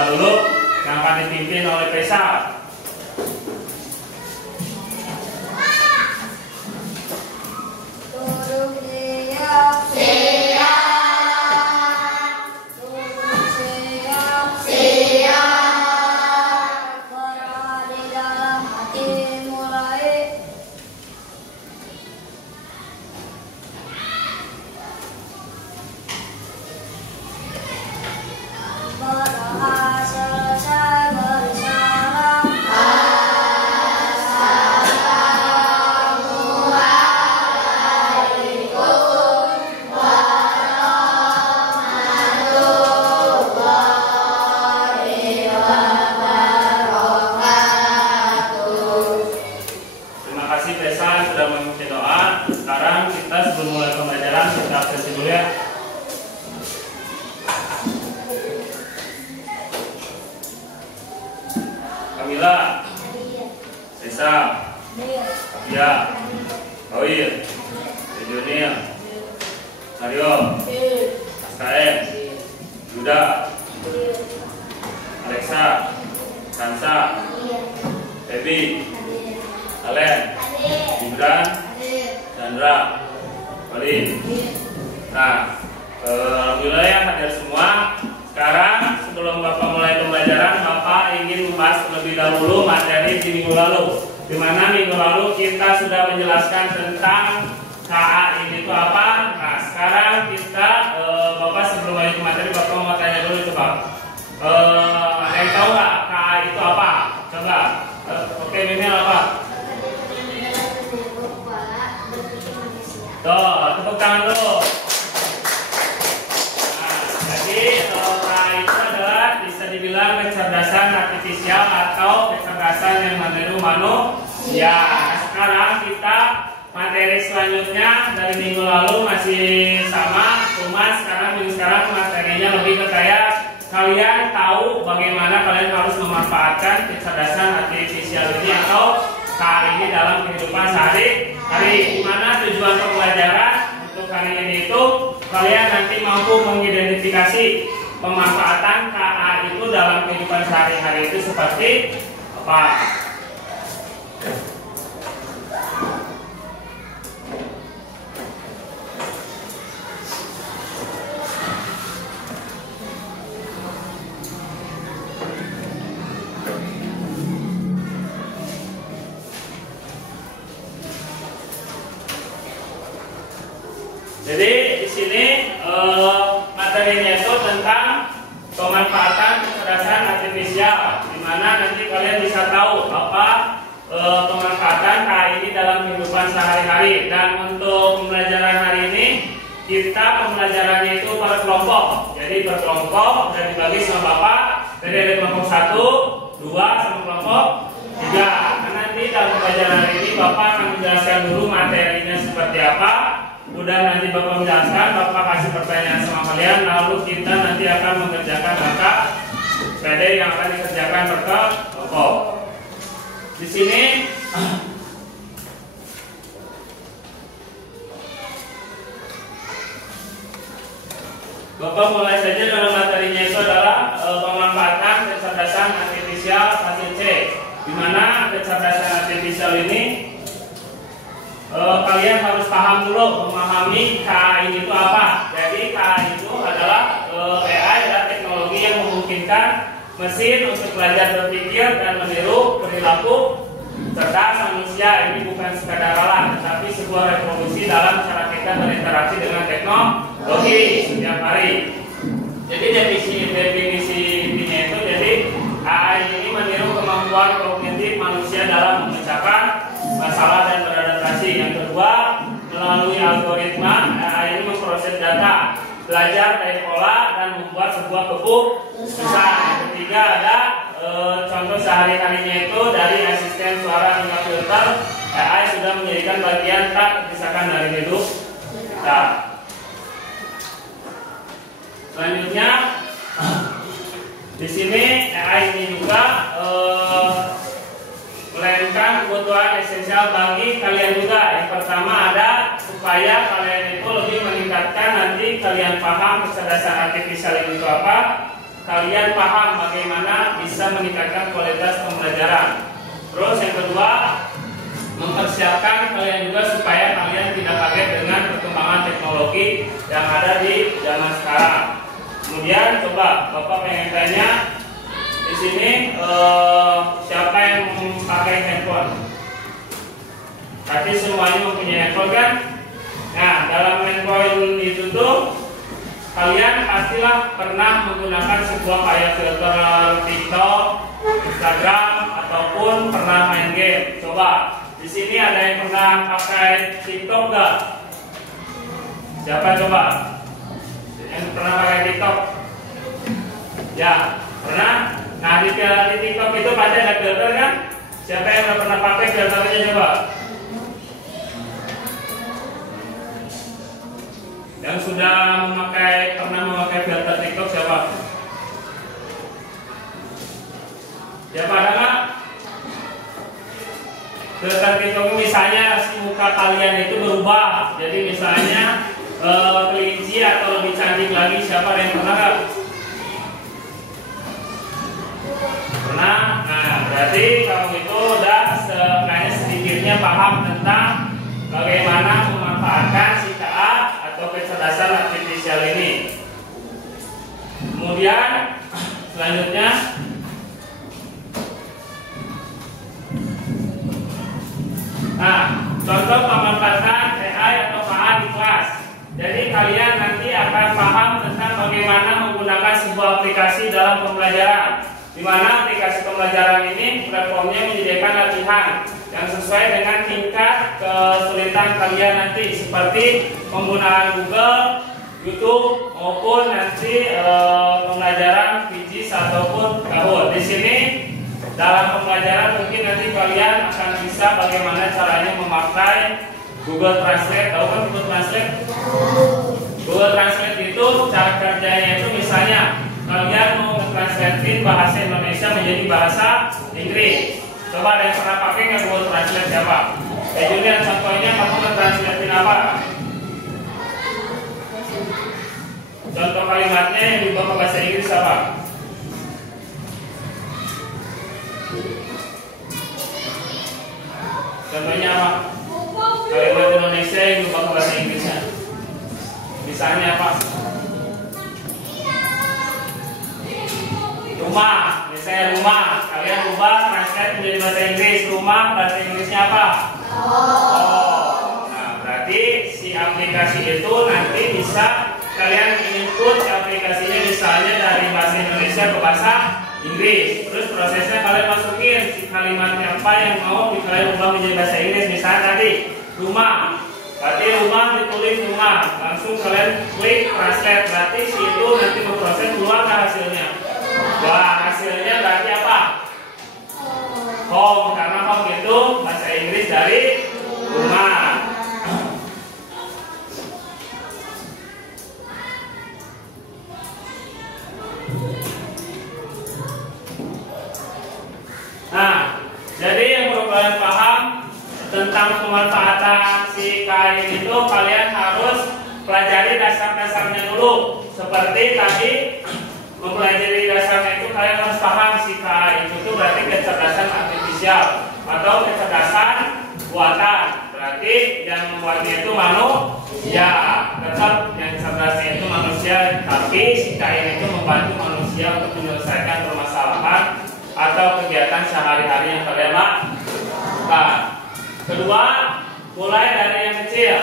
lomba dulu yang akan dipimpin oleh Faisal. Sekarang kita sebelum mulai pembelajaran kita absensi dulu ya. Kamila, Risa, Afia, Kawir, Junil, Mario, SKM, Yuda, Alexa, Kansa, Baby, Alen, Gibran, Chandra, Colin. Nah, alhamdulillah ya hadir semua. Sekarang sebelum Bapak mulai pembelajaran, Bapak ingin membahas terlebih dahulu materi di minggu lalu. Di mana minggu lalu kita sudah menjelaskan tentang KA ini itu apa. Nah, sekarang kita Bapak sebelum mulai ke materi, Bapak mau tanya dulu coba. Ada yang tahu nggak KA itu apa? Coba. Oke, ini apa? Tuh, tepuk tangan dulu. Nah, jadi KA itu adalah bisa dibilang kecerdasan artifisial atau kecerdasan yang meniru manusia. Sekarang kita materi selanjutnya dari minggu lalu masih sama, cuma minggu sekarang materinya lebih ke kayak kalian tahu bagaimana kalian harus memanfaatkan kecerdasan artifisial ini atau KA ini dalam kehidupan sehari-hari. Di mana tujuan pembelajaran untuk hari ini itu kalian nanti mampu mengidentifikasi pemanfaatan KA itu dalam kehidupan sehari-hari itu seperti apa. Jadi di sini materinya itu tentang pemanfaatan kecerdasan artifisial, di mana nanti kalian bisa tahu apa pemanfaatan KA ini dalam kehidupan sehari-hari. Dan untuk pembelajaran hari ini kita pembelajarannya itu per kelompok. Jadi per kelompok dan dibagi sama Bapak. Jadi ada kelompok 1, 2 sama kelompok 3. Nah, nanti dalam pembelajaran hari ini Bapak akan menjelaskan dulu materinya seperti apa. Udah nanti Bapak menjelaskan, Bapak kasih pertanyaan sama kalian, lalu kita nanti akan mengerjakan langkah PD yang akan dikerjakan per kelompok. Di sini Bapak mulai saja dengan materinya itu adalah pemanfaatan kecerdasan artifisial hasil C, di mana kecerdasan artifisial ini kalian harus paham dulu, memahami KA ini itu apa. Jadi KA itu adalah AI adalah teknologi yang memungkinkan mesin untuk belajar berpikir dan meniru perilaku cerdas manusia. Ini bukan sekadar alat, tetapi sebuah revolusi dalam cara kita berinteraksi dengan teknologi setiap hari. Jadi definisi intinya itu, jadi AI ini meniru kemampuan kognitif manusia dalam memecahkan masalah dan beradaptasi. Yang kedua, melalui algoritma AI ini memproses data, belajar dari pola dan membuat sebuah keputusan. Yang ketiga ada contoh sehari-harinya itu dari asisten suara hingga filter. AI sudah menjadikan bagian tak terpisahkan dari hidup kita. Selanjutnya di sini AI ini juga melainkan kebutuhan esensial bagi kalian juga. Yang pertama ada supaya kalian itu lebih meningkatkan nanti kalian paham kecerdasan artifisial itu apa. kalian paham bagaimana bisa meningkatkan kualitas pembelajaran. Terus yang kedua, mempersiapkan kalian juga supaya kalian tidak kaget dengan perkembangan teknologi yang ada di zaman sekarang. Kemudian coba Bapak pengen tanya di sini siapa yang pakai handphone? Tadi semuanya mempunyai handphone kan? Nah, dalam handphone itu tuh kalian pastilah pernah menggunakan sebuah kayak filter TikTok, Instagram, ataupun pernah main game. Coba, di sini ada yang pernah pakai TikTok nggak? Siapa coba? Yang pernah pakai TikTok? Ya, pernah? Nah, di TikTok itu pasti ada filter kan? Siapa yang pernah pakai filternya coba? Yang sudah pernah memakai filter TikTok siapa? Siapa ada nggak? Filter TikTok misalnya si muka kalian itu berubah, jadi misalnya kelinci atau lebih cantik lagi, siapa yang pernah nggak? Pernah? Nah, berarti kamu itu udah kayaknya sedikitnya paham tentang bagaimana memanfaatkan si KA atau kecerdasan artifisial ini. Kemudian selanjutnya contoh pemanfaatan AI atau KA di kelas. Jadi kalian nanti akan paham tentang bagaimana menggunakan sebuah aplikasi dalam pembelajaran, di mana aplikasi pembelajaran ini platformnya menyediakan latihan yang sesuai dengan tingkat kesulitan kalian nanti, seperti penggunaan Google, YouTube, maupun nanti pembelajaran Fijis ataupun Kahoot. Di sini dalam pembelajaran mungkin nanti kalian akan bisa bagaimana caranya memakai Google Translate. Tahu kan Google Translate? Google Translate itu cara kerjanya itu misalnya kalian mau mentranslatein bahasa Indonesia menjadi bahasa Inggris. Coba ada yang pernah pakai nggak Google Translate siapa? Julian, contohnya kamu mentranslatein apa? Contoh kalimatnya yang diubah ke bahasa Inggris apa? Contohnya apa? Kalimat Indonesia yang diubah ke bahasa Inggrisnya. Misalnya apa? Rumah, misalnya rumah. Kalian ubah translate menjadi bahasa Inggris. Rumah bahasa Inggrisnya apa? Oh. Nah, berarti si aplikasi itu nanti bisa kalian input aplikasinya misalnya dari bahasa Indonesia ke bahasa Inggris. Terus prosesnya kalian masukin si kalimatnya apa yang mau kalian ubah menjadi bahasa Inggris. Misalnya tadi rumah, berarti rumah ditulis rumah, langsung kalian klik translate. Berarti si itu nanti memproses keluar hasilnya. Wah, hasilnya berarti apa? Home, karena home itu bahasa Inggris dari rumah. Nah, jadi yang perlu kalian paham tentang pemanfaatan si kain itu, kalian harus pelajari dasar-dasarnya dulu. Seperti tadi mempelajari dasarnya itu kalian harus paham si kain itu berarti kecerdasan artifisial atau kecerdasan buatan. Berarti yang membuatnya itu manusia, tetap yang cerdasnya itu manusia, tapi si kain itu membantu manusia untuk menyelesaikan permasalahan atau kegiatan sehari-hari yang kalian lakukan. Kedua, mulai dari yang kecil.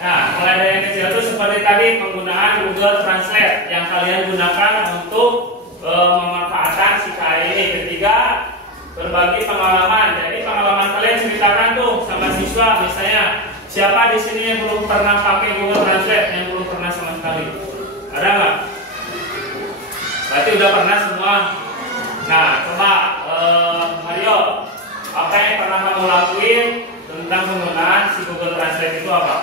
Nah, mulai dari yang kecil itu seperti tadi penggunaan Google Translate yang kalian gunakan untuk memanfaatkan si KAI ini. Ketiga, berbagi pengalaman. Jadi pengalaman kalian ceritakan tuh sama siswa. Misalnya, siapa di sini yang belum pernah pakai Google Translate? Yang belum pernah sama sekali? Ada nggak? Berarti udah pernah semua. Nah, coba Mario, apa yang pernah kamu lakuin tentang penggunaan si Google Translate itu apa?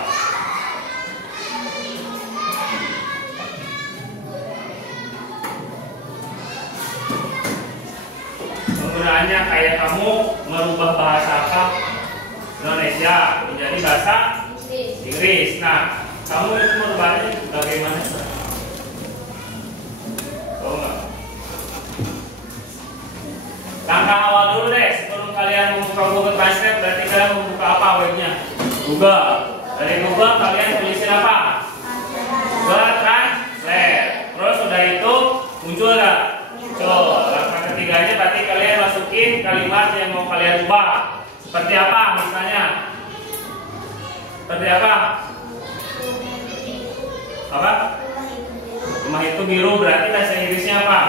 Penggunaannya kayak kamu merubah bahasa apa Indonesia menjadi bahasa Inggris. Nah, kamu itu merubahnya bagaimana? Tahu nggak? membuka Google Translate berarti kalian membuka apa webnya? Google. Dari Google kalian tulisin apa? Google Translate. Terus udah itu muncul nggak? Muncul. Langkah ketiganya berarti kalian masukin kalimat yang mau kalian ubah. Seperti apa misalnya? Seperti apa? Apa? Rumah itu biru berarti bahasa Inggrisnya apa?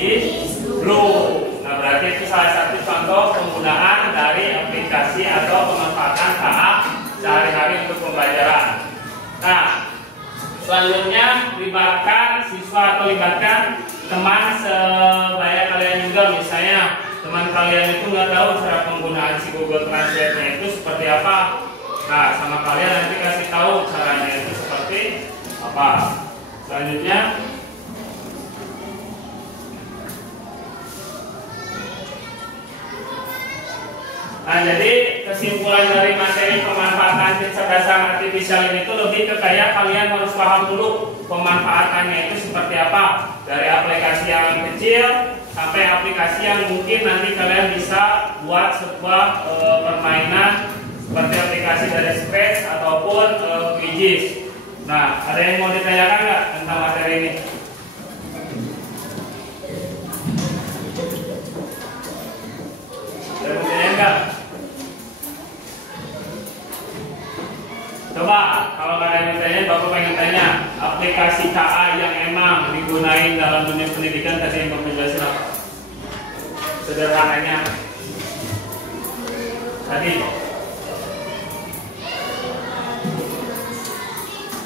Is blue. Nah berarti itu salah satu contoh penggunaan dari aplikasi atau pemanfaatan KA sehari-hari untuk pembelajaran. Nah selanjutnya libatkan siswa atau libatkan teman sebaya kalian juga. Misalnya teman kalian itu nggak tahu cara penggunaan si Google Translate-nya itu seperti apa. Nah sama kalian nanti kasih tahu caranya itu seperti apa. Selanjutnya nah, jadi kesimpulan dari materi pemanfaatan kecerdasan artifisial ini itu lebih ke kayak kalian harus paham dulu pemanfaatannya itu seperti apa. Dari aplikasi yang kecil sampai aplikasi yang mungkin nanti kalian bisa buat sebuah permainan seperti aplikasi dari Scratch ataupun Quizzes. Nah, ada yang mau ditanyakan nggak tentang materi ini? Ada yang mau nggak? Coba kalau nggak ada yang ditanya, Bapak pengen tanya aplikasi KA yang emang digunain dalam dunia pendidikan tadi yang Bapak jelasin apa? Sederhananya tadi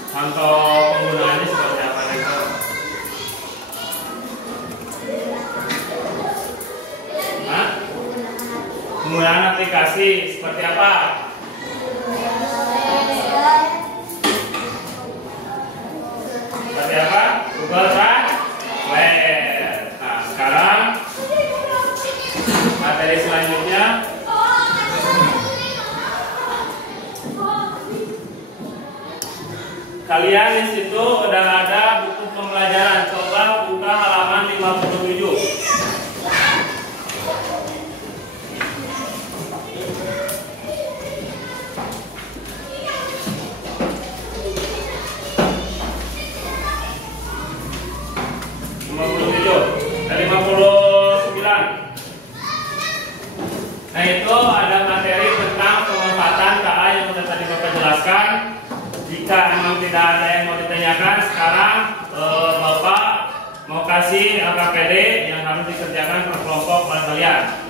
contoh penggunaannya seperti apa nih? Hah? Penggunaan aplikasi seperti apa? Seperti apa? Google Translate. Nah, sekarang materi selanjutnya kalian di situ udah ada buku pembelajaran. Coba buka halaman 57. Dari 59. Nah itu ada materi tentang pemanfaatan KA yang sudah tadi Bapak jelaskan. Jika memang tidak ada yang mau ditanyakan, sekarang Bapak mau kasih LKPD yang harus dikerjakan per kelompok oleh kalian.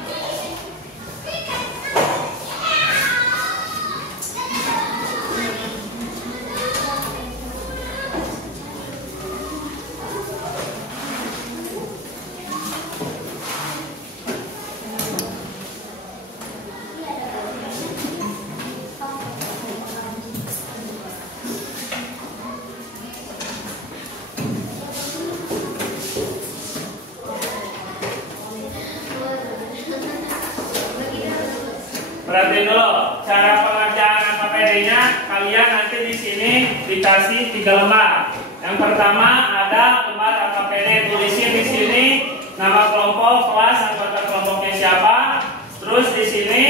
Perhatiin dulu cara pengerjaan LKPD-nya. Kalian nanti di sini dikasih 3 lembar. Yang pertama ada lembar LKPD, tulisin di sini nama kelompok, kelas, anggota kelompoknya siapa. Terus di sini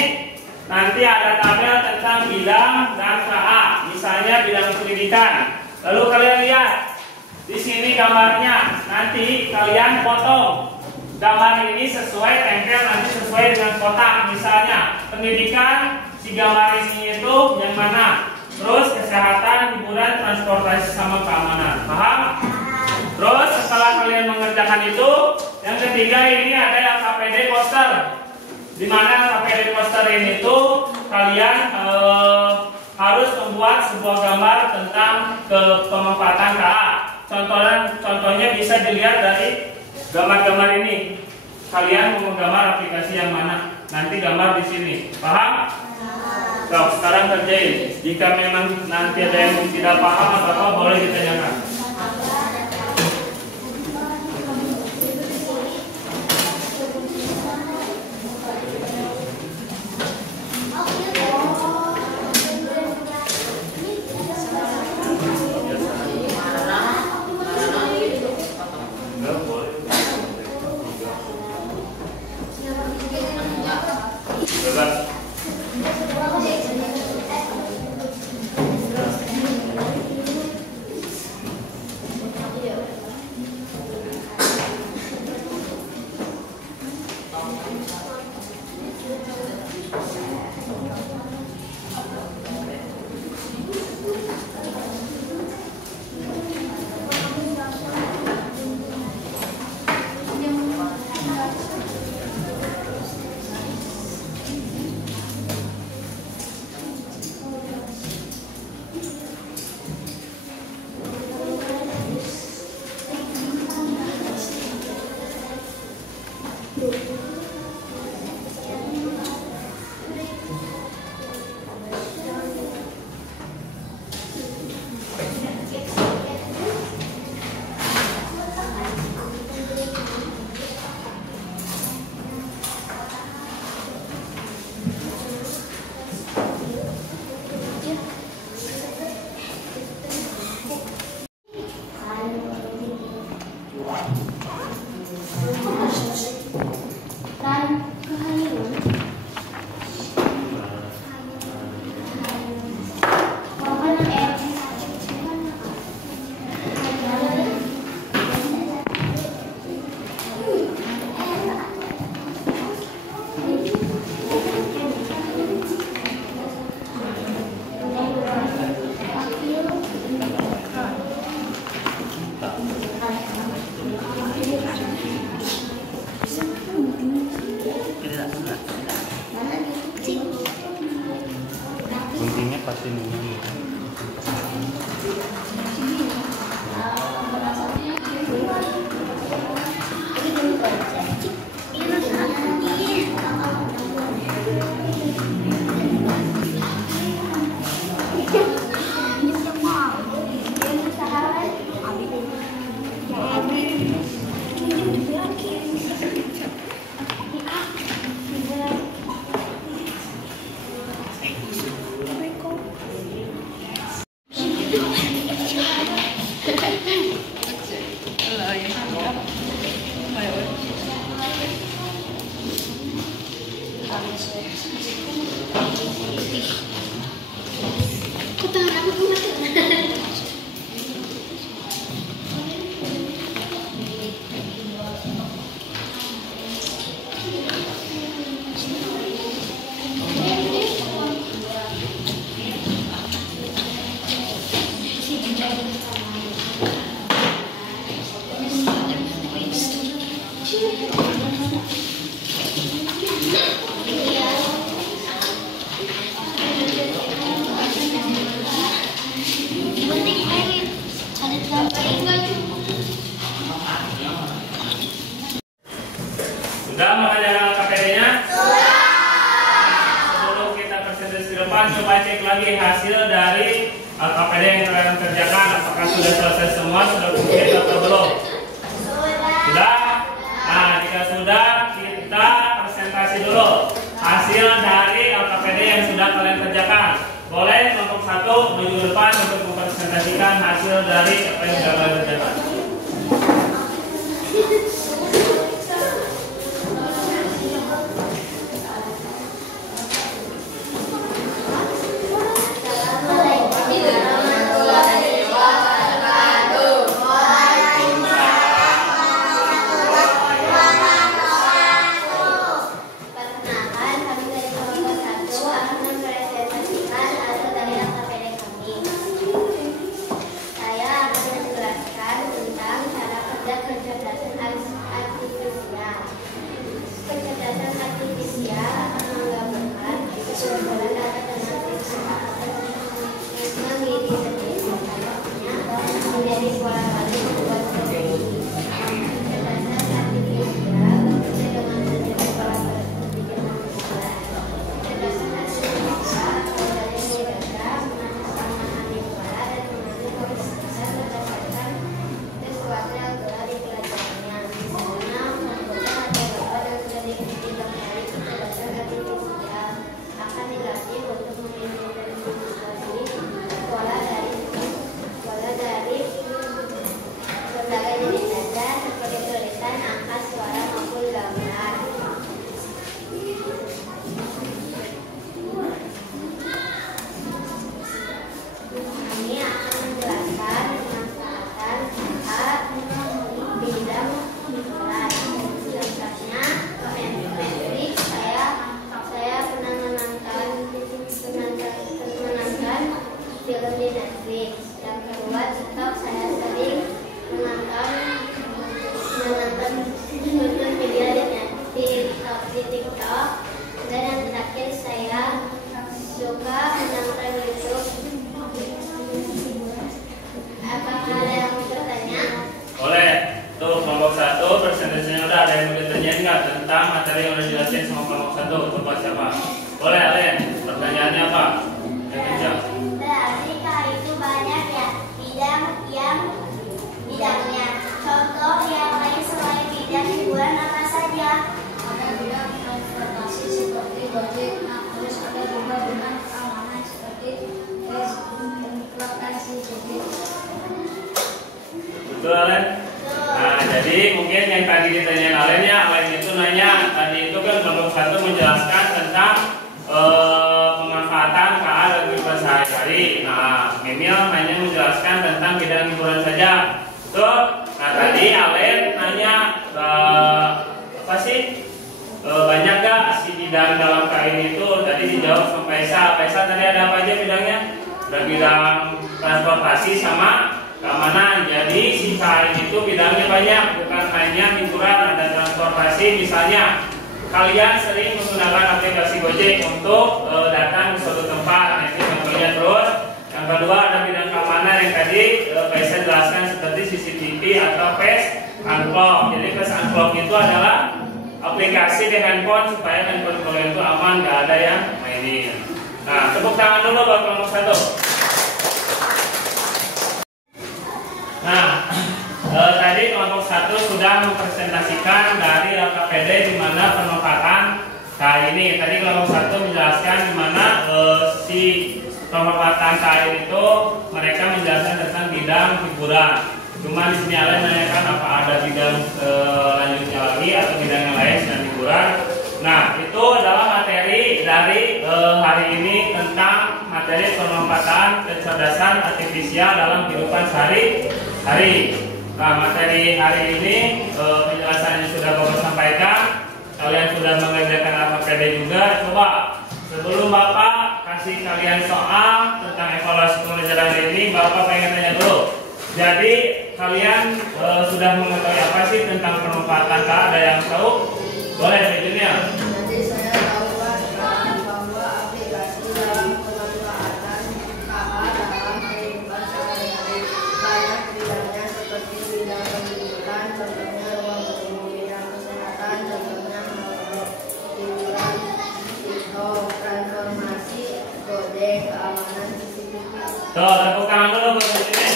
nanti ada tabel tentang bidang dan KA. Misalnya bidang pendidikan. Lalu kalian lihat di sini gambarnya. Nanti kalian potong. Gambar ini sesuai tempel nanti sesuai dengan kotak. Misalnya pendidikan si gambar ini itu yang mana, terus kesehatan, hiburan, transportasi sama keamanan. Paham? Terus setelah kalian mengerjakan itu, yang ketiga ini ada LKPD poster. Di mana LKPD poster ini tuh kalian harus membuat sebuah gambar tentang pemanfaatan KA. Contohnya bisa dilihat dari gambar-gambar ini. Kalian mau menggambar aplikasi yang mana? Nanti gambar di sini. Paham? Sekarang kerjain. Jika memang nanti ada yang tidak paham atau apa, boleh ditanyakan. Kok tangan aku kumat ya? Sudah mengajarkan KPD-nya? Sudah. Sebelum kita presentasi ke depan, coba cek lagi hasil dari KPD yang kalian kerjakan. Apakah sudah selesai semua, sudah komplit atau belum? Sudah. Nah, jika sudah, kita presentasi dulu hasil dari KPD yang sudah kalian kerjakan. Boleh kelompok 1 menuju ke depan untuk mempresentasikan hasil dari apa yang sudah kalian kerjakan. Film di Netflix. Yang kedua, TikTok. Saya sering menonton video di TikTok. Dan yang terakhir, saya suka menonton YouTube. Apakah ada yang mau bertanya? Boleh. Tuh kelompok 1 presentasinya udah, ada yang mau ditanyain nggak tentang materi yang udah dijelasin sama kelompok 1? Coba siapa? Boleh, Alen. Pertanyaannya apa? Yang kencang. Berarti itu banyak ya bidangnya. Contoh yang lain selain bidang hiburan apa saja? Ada bidang transportasi seperti Gojek, terus ada juga bidang keamanan seperti lokasi jadi. Betul, Alen? Nah, jadi mungkin yang tadi ditanyain Alen itu nanya, tadi itu kan kelompok 1 menjelaskan tentang pemanfaatan KA dan kehidupan sehari-hari. Nah, Memil hanya menjelaskan tentang bidang hiburan saja. Betul? Nah, tadi Alen nanya apa sih? Banyak gak si bidang dalam KA ini itu? Tadi dijawab sama Faisal. Faisal tadi ada apa aja bidangnya? Ada bidang transportasi sama keamanan. Jadi si KA itu bidangnya banyak, bukan hanya hiburan, ada transportasi. Misalnya kalian sering menggunakan aplikasi Gojek untuk datang ke suatu tempat. Nah, itu contohnya. Terus yang kedua ada bidang keamanan yang tadi saya jelaskan seperti CCTV atau face unlock. Jadi face unlock itu adalah aplikasi di handphone supaya handphone kalian itu aman, nggak ada yang mainin. Nah, tepuk tangan dulu buat kelompok 1. Nah, tadi kelompok 1 sudah mempresentasikan dari LKPD di mana pemanfaatan KA ini. Tadi kelompok 1 menjelaskan di mana si pemanfaatan KA itu mereka menjelaskan tentang bidang hiburan. Cuma di sini Alen menanyakan apa ada Nah, itu adalah materi dari hari ini tentang materi pemanfaatan kecerdasan artifisial dalam kehidupan sehari-hari. Nah, materi hari ini penjelasannya sudah Bapak sampaikan. Kalian sudah mengerjakan APD juga. Coba sebelum Bapak kasih kalian soal tentang evaluasi pembelajaran ini, Bapak pengen tanya dulu. Jadi kalian sudah mengetahui apa sih tentang pemanfaatan KA? Ada yang tahu? Boleh jadinya. Jadi saya tahu bahwa aplikasi dalam pemanfaatan KA dalam kehidupan sehari-hari banyak bidangnya seperti bidang pendidikan, contohnya ruang guru, bidang kesehatan, contohnya hiburan, transformasi, kode, keamanan, CCTV. Tuh, tepuk tangan dulu buat sini.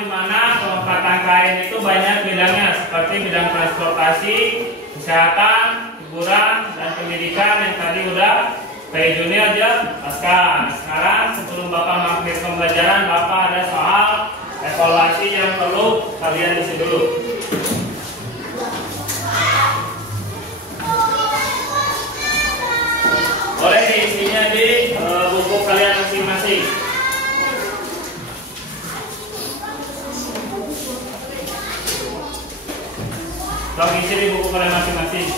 Di mana pemanfaatan kain itu banyak bidangnya seperti bidang transportasi, kesehatan, hiburan, dan pendidikan yang tadi udah kayak junior aja paskan. Sekarang sebelum Bapak mengakhiri pembelajaran, Bapak ada soal evaluasi yang perlu kalian isi dulu. Boleh diisinya di buku kalian masing-masing. Tolong isi di buku kalian masing-masing.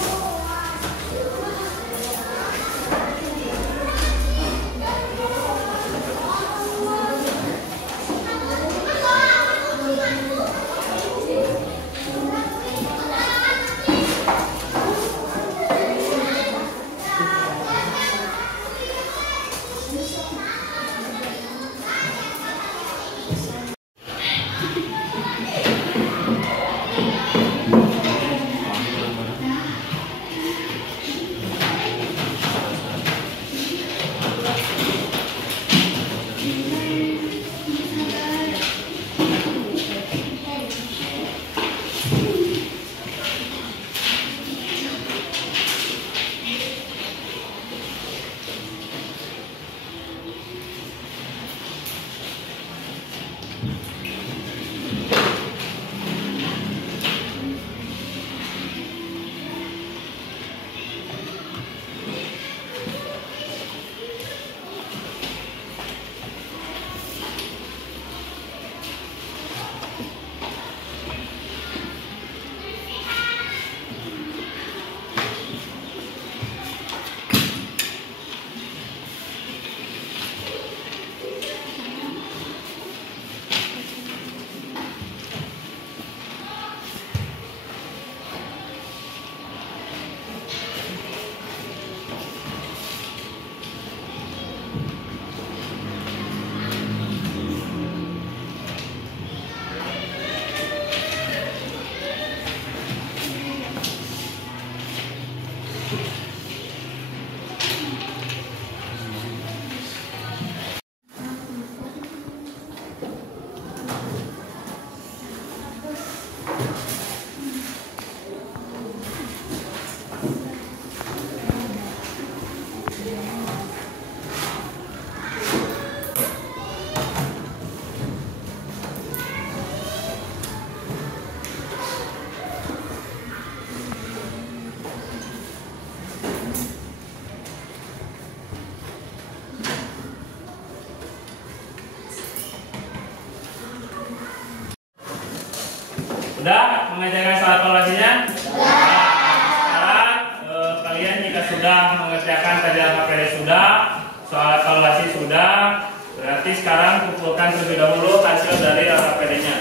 Sudah mengerjakan soal evaluasinya? Sekarang kalian jika sudah mengerjakan kajian APD sudah, soal evaluasi sudah, berarti sekarang kumpulkan terlebih dahulu hasil dari APD-nya.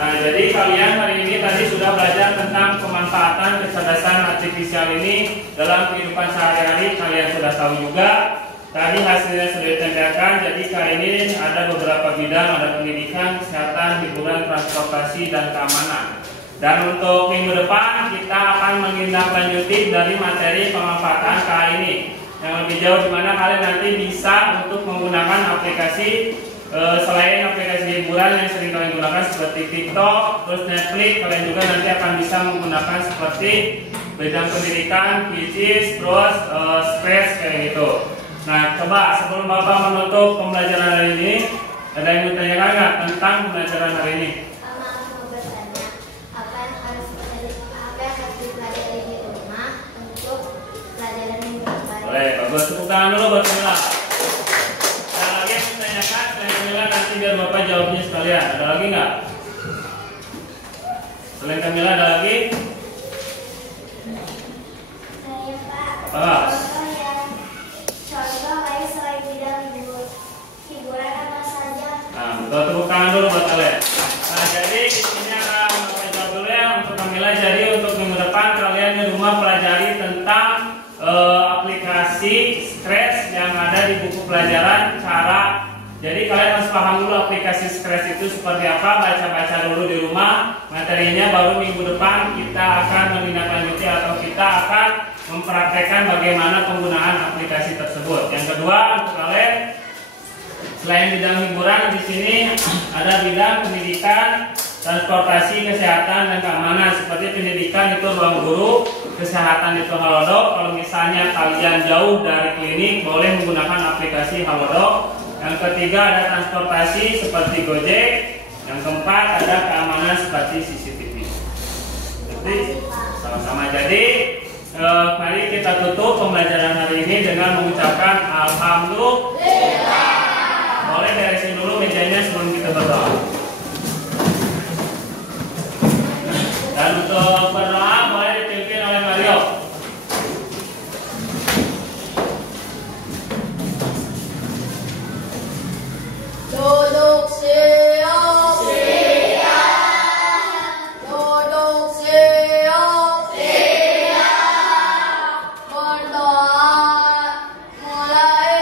Nah, jadi kalian hari ini tadi sudah belajar tentang pemanfaatan kecerdasan artifisial ini dalam kehidupan sehari-hari. Kalian sudah tahu juga. Tadi hasilnya sudah ditempelkan. Jadi kali ini ada beberapa bidang, ada pendidikan, kesehatan, hiburan, transportasi, dan keamanan. Dan untuk minggu depan kita akan menindaklanjuti dari materi pemanfaatan KA ini yang lebih jauh, di mana kalian nanti bisa untuk menggunakan aplikasi selain aplikasi hiburan yang sering kalian gunakan seperti TikTok, terus Netflix, kalian juga nanti akan bisa menggunakan seperti bidang pendidikan, quizzes, terus space kayak gitu. Nah, coba sebelum Bapak menutup pembelajaran hari ini, ada yang mau tanyakan nggak tentang pembelajaran hari ini? Mama, aku mau bertanya, apa yang harus dipelajari di rumah untuk pelajaran minggu depan? Boleh, bagus. Tepuk tangan dulu buat Kamila. Ada lagi yang mau tanyakan? Selain Kamila nanti biar Bapak jawabnya sekalian. Ada lagi nggak? Selain Kamila ada lagi? Saya Pak. Apa? Contoh lain selain bidang hiburan apa saja? Nah, betul, tepuk tangan dulu buat kalian. Nah, jadi di sini akan Bapak jawab dulu ya untuk Kamila. Jadi untuk minggu depan kalian di rumah pelajari tentang aplikasi Scratch yang ada di buku pelajaran cara. Jadi kalian harus paham dulu aplikasi Scratch itu seperti apa, baca-baca dulu di rumah materinya, baru minggu depan kita akan menindaklanjuti atau kita akan mempraktekkan bagaimana penggunaan aplikasi tersebut. Yang kedua, untuk kalian selain bidang hiburan di sini ada bidang pendidikan, transportasi, kesehatan dan keamanan. Seperti pendidikan itu ruang guru, kesehatan itu Halodoc. Kalau misalnya kalian jauh dari klinik boleh menggunakan aplikasi Halodoc. Yang ketiga ada transportasi seperti Gojek. Yang keempat ada keamanan seperti CCTV. Jadi sama-sama. Jadi mari kita tutup pembelajaran hari ini dengan mengucapkan alhamdulillah. Boleh beresin dulu mejanya sebelum kita berdoa. Dan untuk berdoa boleh dipimpin oleh Mario. Duduk siap. Duduk siap. Berdoa mulai.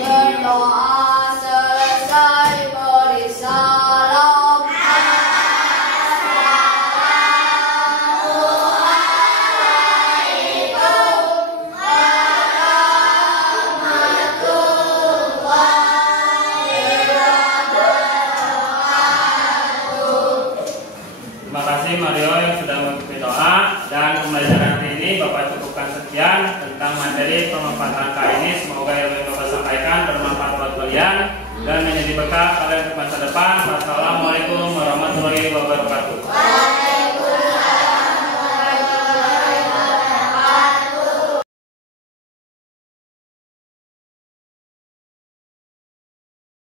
Berdoa selesai beri salam. Terima kasih Mario yang sudah mengikuti doa. Dan pembelajaran hari ini Bapak cukupkan sekian tentang materi pemanfaatan KINI. Semoga ilmu yang Bapak sampaikan bermanfaat buat kalian dan menjadi bekal kalian ke masa depan. Wassalamualaikum warahmatullahi wabarakatuh.